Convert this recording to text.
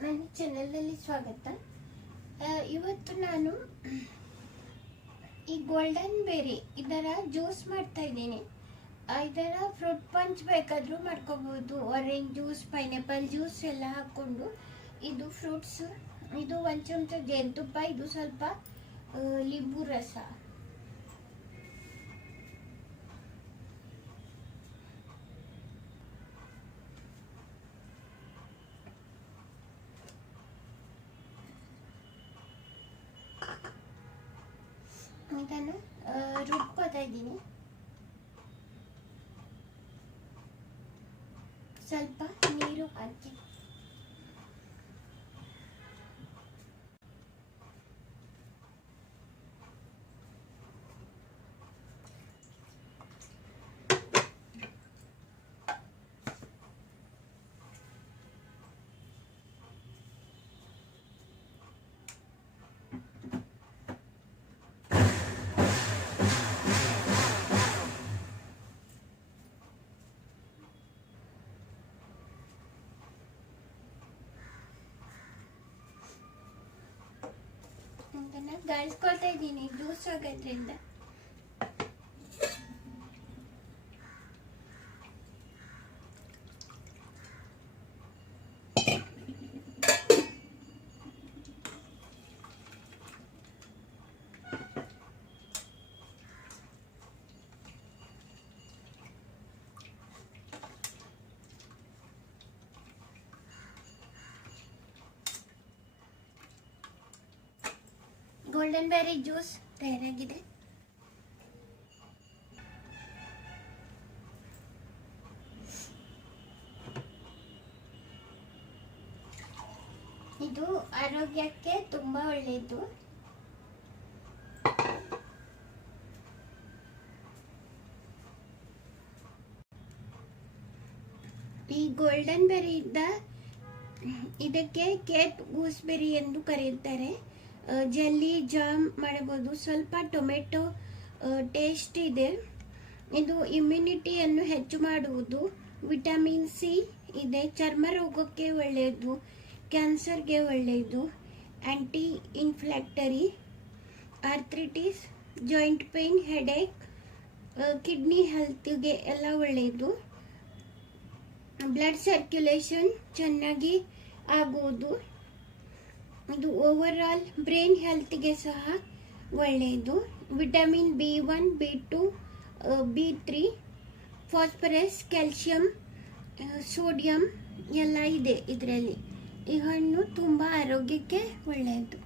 ನನ್ನ ಚಾನಲಲ್ಲಿ ಸ್ವಾಗತ. ಇವತ್ತು ನಾನು ಈ ಗೋಲ್ಡನ್ ಬೆರಿ ಇದರ ಜ್ಯೂಸ್ ಮಾಡ್ತಾ ಇದ್ದೀನಿ. ಇದರ ಫ್ರೂಟ್ ಪಂಚ್ ಬೇಕಾದರೂ ಮಾಡ್ಕೋಬಹುದು. ಆರೆಂಜ್ ಜ್ಯೂಸ್, ಪೈನಾಪಲ್ ಜ್ಯೂಸ್ ಎಲ್ಲ ಹಾಕ್ಕೊಂಡು. ಇದು ಫ್ರೂಟ್ಸ್, ಇದು ಒಂದು ಚಮಚ ಜೇನುತುಪ್ಪ, ಇದು ಸ್ವಲ್ಪ ಲಿಂಬು ರಸ. ಇದನ್ನು ರುಬ್ಕೋತಾ ಇದ್ದೀನಿ. ಸ್ವಲ್ಪ ನೀರು ಹಾಕಿ ಗಾಳಿಸ್ಕೊಳ್ತಾ ಇದ್ದೀನಿ ಜ್ಯೂಸ್ ಆಗೋದ್ರಿಂದ. ಗೋಲ್ಡನ್ ಬೆರಿ ಜ್ಯೂಸ್ ತಯಾರಾಗಿದೆ. ಇದು ಆರೋಗ್ಯಕ್ಕೆ ತುಂಬಾ ಒಳ್ಳೆಯದು. ಈ ಗೋಲ್ಡನ್ ಬೆರಿ ಇದಕ್ಕೆ ಕೇಪ್ ಗೂಸ್ಬೆರಿ ಎಂದು ಕರೆಯುತ್ತಾರೆ. ಜೆಲ್ಲಿ, ಜಾಮ್ ಮಾಡಬಹುದು. ಸ್ವಲ್ಪ ಟೊಮೆಟೊ ಟೇಸ್ಟ್ ಇದೆ. ಇದು ಇಮ್ಯುನಿಟಿಯನ್ನು ಹೆಚ್ಚು ಮಾಡುವುದು. ವಿಟಮಿನ್ ಸಿ ಇದೆ. ಚರ್ಮ ರೋಗಕ್ಕೆ ಒಳ್ಳೆಯದು, ಕ್ಯಾನ್ಸರ್ಗೆ ಒಳ್ಳೆಯದು, anti inflammatory, arthritis, joint pain, headache, kidney ಹೆಲ್ತ್ಗೆ ಎಲ್ಲ ಒಳ್ಳೆಯದು. ಬ್ಲಡ್ ಸರ್ಕ್ಯುಲೇಷನ್ ಚೆನ್ನಾಗಿ ಆಗುವುದು. ಇದು ಓವರ್ ಆಲ್ ಬ್ರೈನ್ ಹೆಲ್ತ್ಗೆ ಸಹ ಒಳ್ಳೆಯದು. Vitamin B1, B2, B3, phosphorus, calcium, sodium ಎಲ್ಲ ಇದೆ ಇದರಲ್ಲಿ. ಈ ಹಣ್ಣು ತುಂಬ ಆರೋಗ್ಯಕ್ಕೆ ಒಳ್ಳೆಯದು.